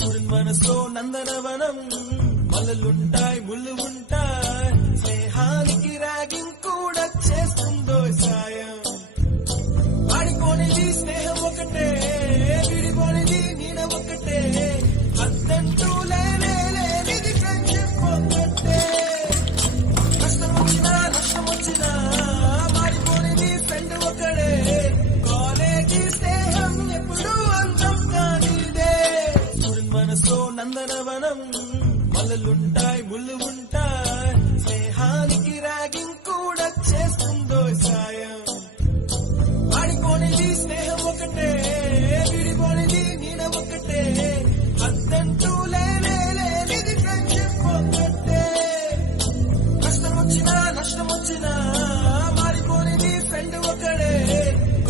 మనసో నందనవనం మలలుంటాయి ముళ్ళు ఉంటాయి స్నేహానికి మలలుంటాయి ముళ్ళు ఉంటాయి స్నేహానికి రాగింగ్ కూడా చేస్తుందో సాయం. ఆడిపోనిది స్నేహం ఒకటే విడిపోనిది నీడ ఒకటే. అద్దంటూ లేనిది ఫ్రెండ్షిప్ ఒకటే కష్టం వచ్చినా నష్టం వచ్చినా మారిపోనిది ఫ్రెండ్ ఒకడే.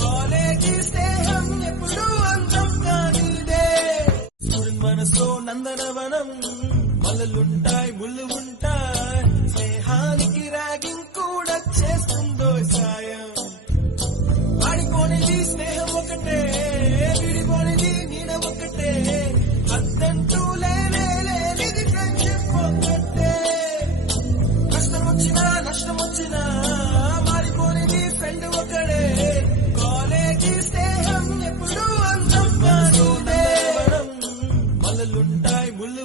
కాలేజీ స్నేహం ఎప్పుడు అందం కానిదే. సూర్యుని మనసో నందనవనం మలలుంటాయి ముళ్ళు ఉంటాయి స్నేహానికి రాగింగ్ కూడా చేస్తుందో సాయం. ఆడిపోనిది స్నేహం ఒకటే విడిపోనిది నీడ ఒకటే. అద్దంటూ లేనిది ఫ్రెండ్షిప్ ఒకటే. కష్టం వచ్చినా నష్టం వచ్చినా మారిపోనిది ఫ్రెండ్ ఒకడే కాలేజీ స్నేహం ఎప్పుడు అంతం మలలుంటాయి ముళ్ళు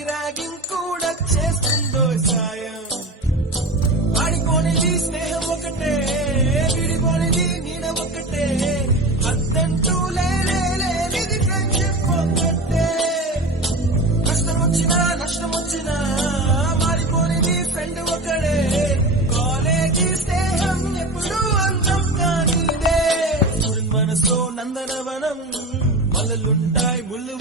நந்தனவனம். மலலுண்டாய் முள்ளு